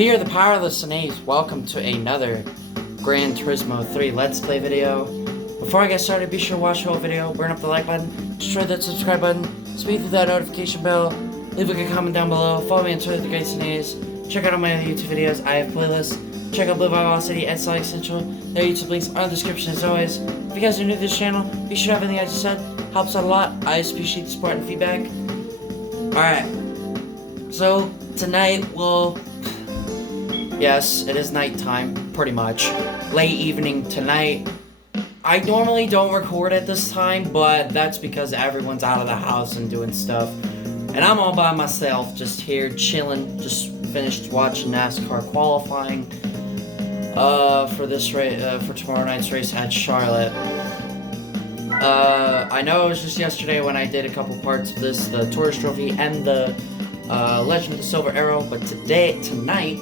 We are the Powerless Snakes. Welcome to another Gran Turismo 3 Let's Play video. Before I get started, be sure to watch the whole video, burn up the like button, destroy that subscribe button, speed through that notification bell, leave a good comment down below, follow me on Twitter, The Great Snakes, check out all my other YouTube videos, I have playlists, check out Vivacity and Select Central, their YouTube links are in the description as always. If you guys are new to this channel, be sure to have everything I just said, helps out a lot, I appreciate the support and feedback. Alright, so tonight yes, it is nighttime, pretty much. Late evening tonight. I normally don't record at this time, but that's because everyone's out of the house and doing stuff. And I'm all by myself, just here chilling. Just finished watching NASCAR qualifying for this race, for tomorrow night's race at Charlotte. I know it was just yesterday when I did a couple parts of this, the Tourist Trophy and the Legend of the Silver Arrow, but tonight,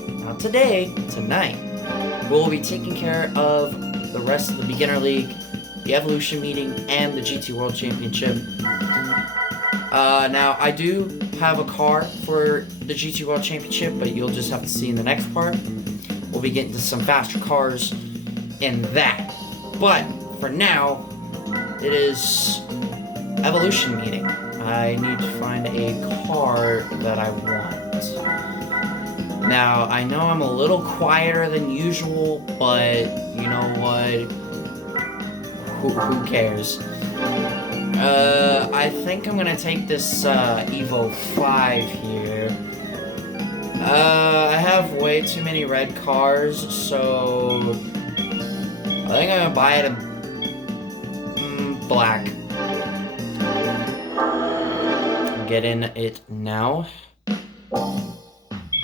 we'll be taking care of the rest of the Beginner League, the Evolution Meeting, and the GT World Championship. Now, I do have a car for the GT World Championship, but you'll just have to see in the next part. We'll be getting to some faster cars in that. But, for now, it is Evolution Meeting. I need to find a car that I want. Now, I know I'm a little quieter than usual, but you know what? Who cares? I think I'm gonna take this Evo 5 here. I have way too many red cars, so I think I'm gonna buy it in black. Get in it now.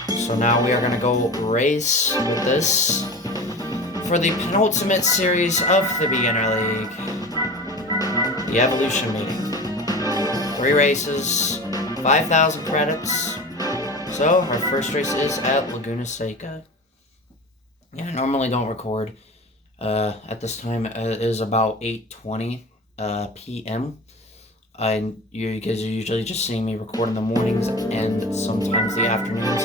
So now we are gonna go race with this for the penultimate series of the Beginner League, the Evolution Meeting. 3 races, 5,000 credits. So our first race is at Laguna Seca. Yeah, I normally don't record at this time. It is about 8:20 p.m. You guys are usually just seeing me record in the mornings and sometimes the afternoons.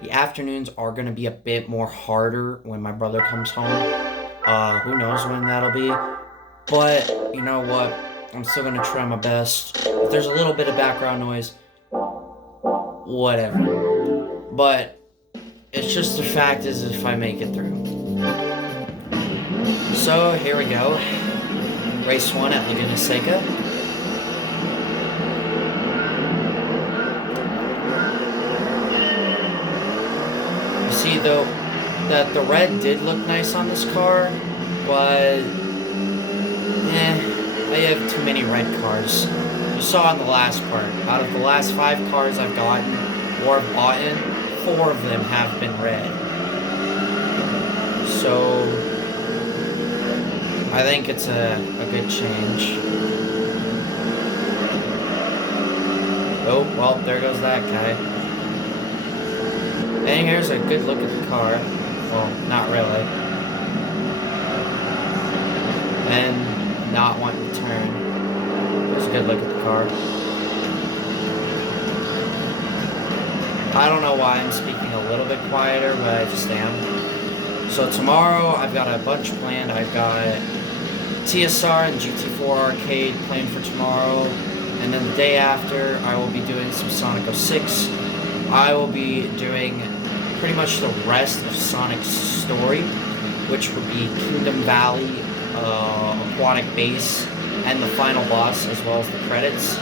The afternoons are going to be a bit more harder when my brother comes home. Who knows when that'll be. But, you know what? I'm still going to try my best. If there's a little bit of background noise, whatever. But, it's just the fact is if I make it through. So, here we go. Race 1 at Laguna Seca. See though that the red did look nice on this car, but I have too many red cars. You saw in the last part, out of the last 5 cars I've gotten or bought in, 4 of them have been red. So I think it's a good change. Oh, well, there goes that guy. And here's a good look at the car. Well, not really. And not wanting to turn. Here's a good look at the car. I don't know why I'm speaking a little bit quieter, but I just am. So tomorrow, I've got a bunch planned. I've got TSR and GT4 Arcade planned for tomorrow. And then the day after, I will be doing some Sonic 06. I will be doing pretty much the rest of Sonic's story, which would be Kingdom Valley, Aquatic Base, and the final boss, as well as the credits.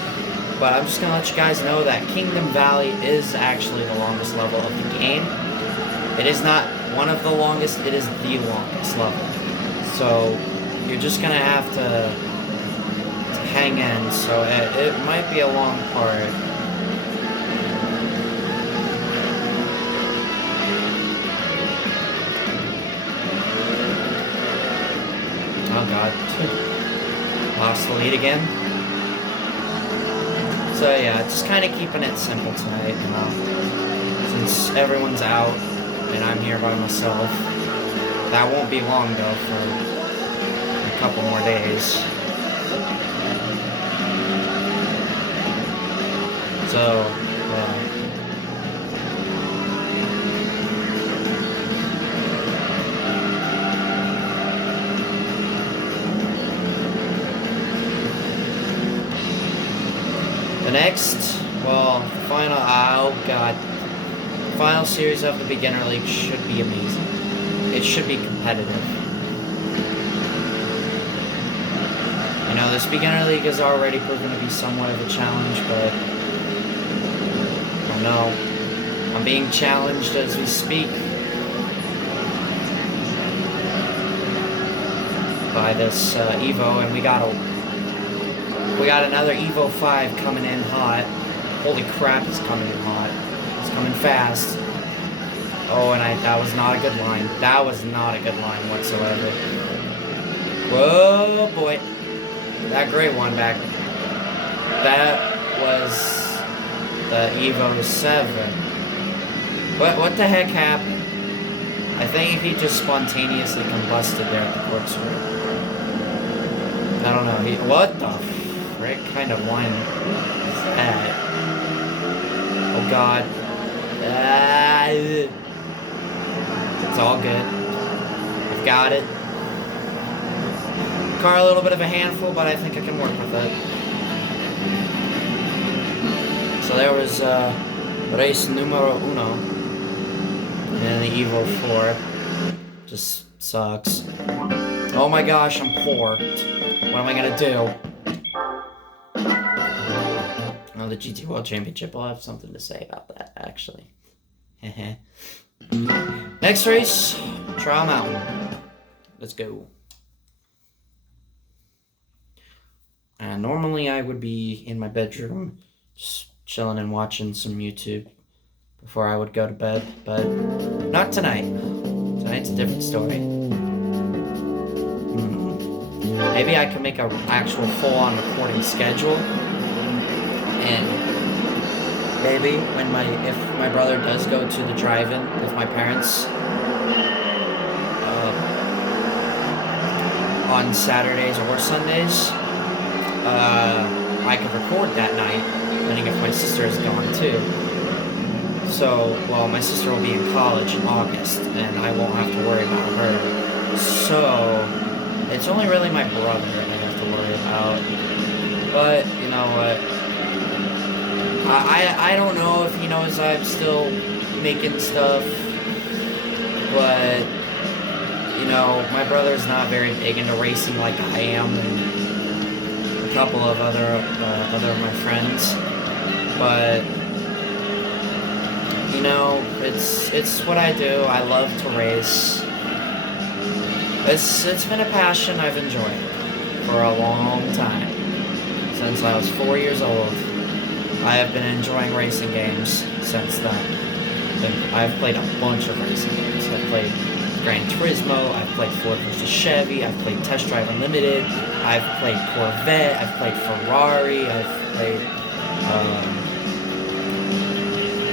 But I'm just going to let you guys know that Kingdom Valley is actually the longest level of the game. It is not one of the longest, it is the longest level. So you're just going to have to hang in, so it might be a long part. Oh god. Lost the lead again. So yeah, just kind of keeping it simple tonight, you know. Since everyone's out and I'm here by myself. That won't be long though, for a couple more days. So, yeah. next, well, final series of the Beginner League should be amazing. It should be competitive. You know, this Beginner League is already proven to be somewhat of a challenge, but I don't know. I'm being challenged as we speak by this Evo, and we got another Evo 5 coming in hot. Holy crap, he's coming in hot. He's coming fast. Oh, and that was not a good line. That was not a good line whatsoever. Whoa, boy. That great one back. That was the Evo 7. What the heck happened? I think he just spontaneously combusted there at the corkscrew. I don't know. What the frick kind of line is that? Oh god. It's all good. I've got it. Car a little bit of a handful, but I think I can work with it. So there was race numero uno. And the Evo 4 just sucks. Oh my gosh, I'm poor. What am I gonna do? Oh, the GT World Championship. I'll have something to say about that, actually. Next race, Trial Mountain. Let's go. And normally I would be in my bedroom, just chilling and watching some YouTube before I would go to bed, but not tonight. Tonight's a different story. Maybe I can make an actual full-on recording schedule, and maybe if my brother does go to the drive-in with my parents on Saturdays or Sundays, I could record that night, depending if my sister is going too. So, well, my sister will be in college in August, and I won't have to worry about her. So, it's only really my brother that I have to worry about. But, you know what? I don't know if he knows I'm still making stuff, but, you know, my brother's not very big into racing like I am, and a couple of other of my friends, but you know, it's what I do. I love to race. It's been a passion I've enjoyed for a long time. Since I was 4 years old, I have been enjoying racing games since then. I've played a bunch of racing games. I've played Gran Turismo, I've played Ford vs. Chevy, I've played Test Drive Unlimited, I've played Corvette, I've played Ferrari, I've played,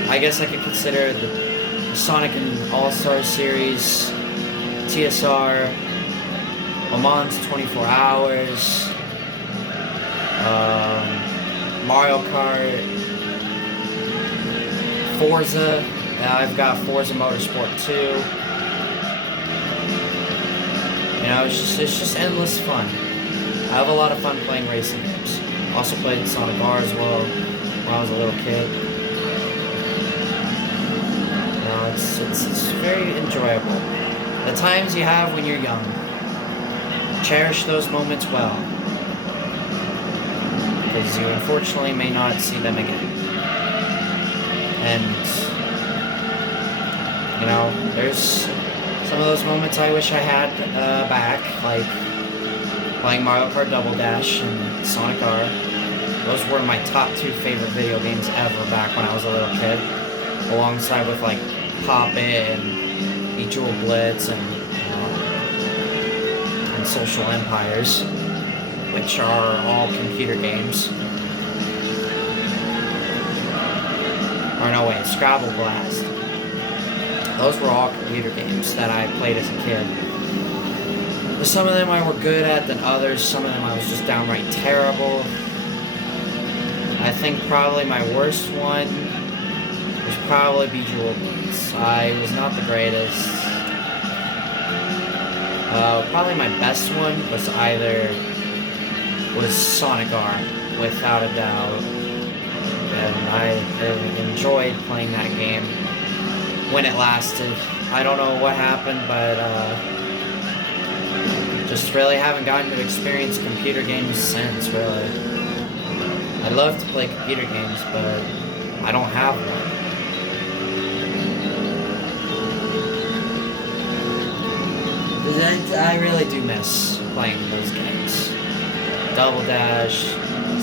I guess I could consider the Sonic and All-Star Series, TSR, Le Mans 24 Hours, Mario Kart, Forza, now I've got Forza Motorsport 2. You know, it's just endless fun. I have a lot of fun playing racing games. Also played Sonic R as well when I was a little kid. You know, it's very enjoyable. The times you have when you're young. Cherish those moments well. Because you unfortunately may not see them again. And, you know, there's some of those moments I wish I had back, like playing Mario Kart Double Dash and Sonic R. Those were my top 2 favorite video games ever back when I was a little kid, alongside with like Pop It and Bejeweled Blitz and Social Empires, which are all computer games. Or no, wait, Scrabble Blast. Those were all computer games that I played as a kid. Some of them I were good at than others. Some of them I was just downright terrible. I think probably my worst one was probably Bejeweled Blitz. I was not the greatest. Probably my best one was Sonic R, without a doubt. and I have enjoyed playing that game when it lasted. I don't know what happened, but just really haven't gotten to experience computer games since, really. I love to play computer games, but I don't have one. I really do miss playing those games. Double Dash,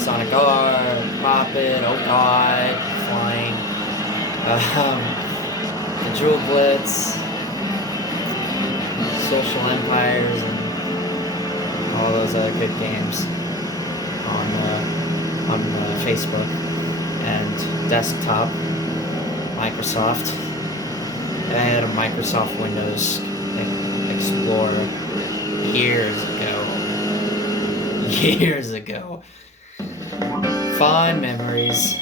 Sonic R, Poppet, oh god, Flying, the Jewel Blitz, Social Empires, and all those other good games on Facebook and desktop, Microsoft. I had a Microsoft Windows Explorer years ago. Fond memories.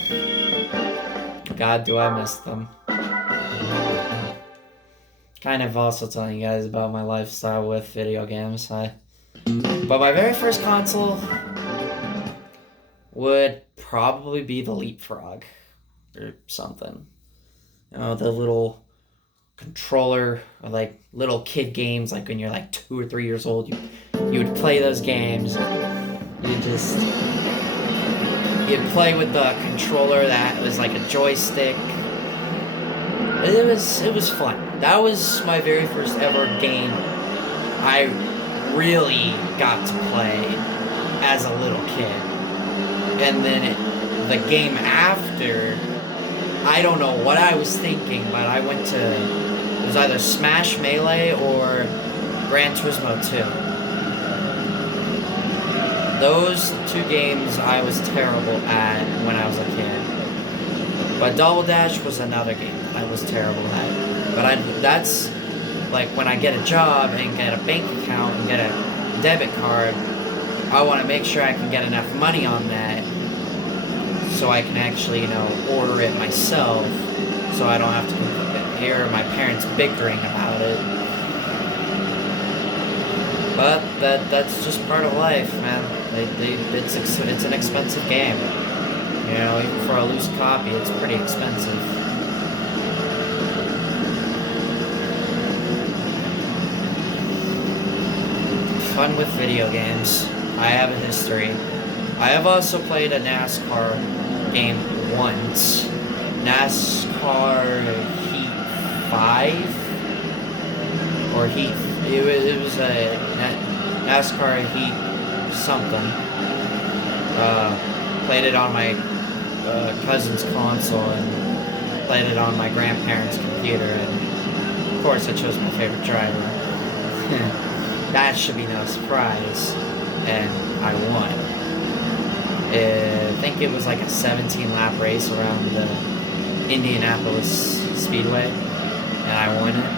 God, do I miss them. Kind of also telling you guys about my lifestyle with video games. But my very first console would probably be the Leapfrog or something. You know, the little controller, or like little kid games, like when you're like 2 or 3 years old, you would play those games. You'd play with the controller that was like a joystick. It was fun. That was my very first ever game I really got to play as a little kid. And then the game after, I don't know what I was thinking, but I went to, it was either Smash Melee or Gran Turismo 2. Those two games I was terrible at when I was a kid. But Double Dash was another game that I was terrible at. But that's like when I get a job and get a bank account and get a debit card, I want to make sure I can get enough money on that so I can actually, order it myself, so I don't have to hear my parents bickering about it. But that's just part of life, man. It's an expensive game. Even for a loose copy, it's pretty expensive. Fun with video games. I have a history. I have also played a NASCAR game once. NASCAR Heat 5? Or Heat... It was a NASCAR Heat something. Played it on my cousin's console and played it on my grandparents' computer, and of course I chose my favorite driver. That should be no surprise, and I won. I think it was like a 17-lap race around the Indianapolis Speedway, and I won it.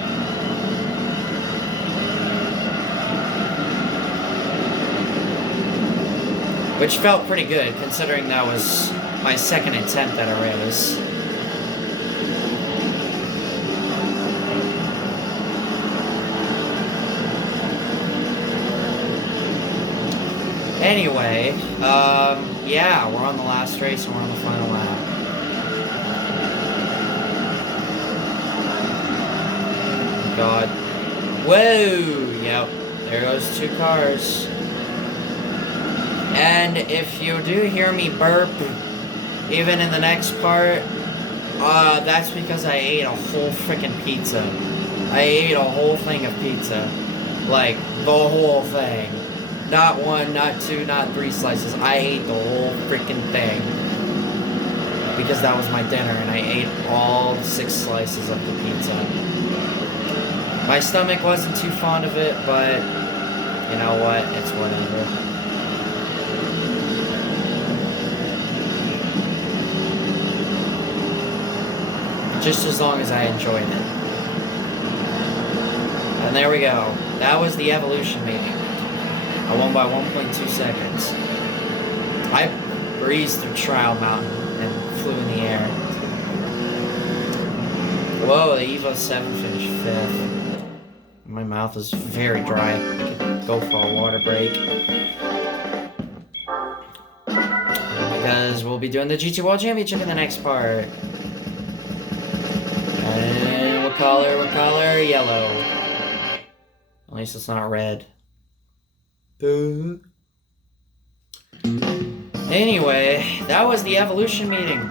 Which felt pretty good, considering that was my second attempt at a race. Anyway, yeah, we're on the last race and we're on the final lap. God. Whoa! Yep, there goes 2 cars. And if you do hear me burp, even in the next part, that's because I ate a whole freaking pizza. I ate a whole thing of pizza. Like, the whole thing. Not 1, not 2, not 3 slices. I ate the whole freaking thing. Because that was my dinner, and I ate all 6 slices of the pizza. My stomach wasn't too fond of it, but you know what? It's whatever. Just as long as I enjoyed it. And there we go. That was the evolution meeting. I won by 1.2 seconds. I breezed through Trial Mountain and flew in the air. Whoa, the Evo 7 finished 5th. My mouth is very dry. I could go for a water break. Oh my because we'll be doing the GT World Championship in the next part. And what color? What color? Yellow. At least it's not red. Boo. Anyway, that was the Evolution meeting.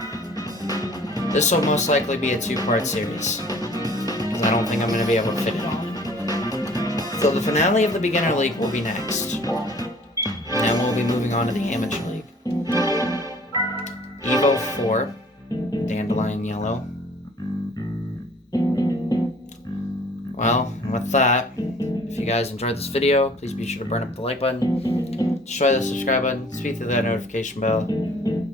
This will most likely be a 2-part series, because I don't think I'm going to be able to fit it all in. So the finale of the Beginner League will be next. And we'll be moving on to the Amateur League. Evo 4, Dandelion Yellow. Well, with that, if you guys enjoyed this video, please be sure to burn up the like button, destroy the subscribe button, speak through that notification bell,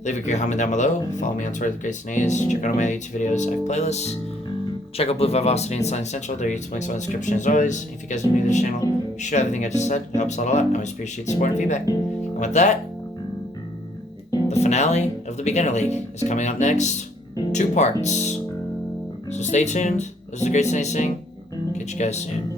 leave a great comment down below, follow me on Twitter with Grace and A's, check out all my YouTube videos, I have playlists, check out Blue Vivacity and Sonic Central, their YouTube links are in the description as always. If you guys are new to this channel, you should have everything I just said, it helps out a lot, I always appreciate the support and feedback. And with that, the finale of the Beginner League is coming up next, 2 parts. So stay tuned, this is the Grace and A's saying, catch you guys soon.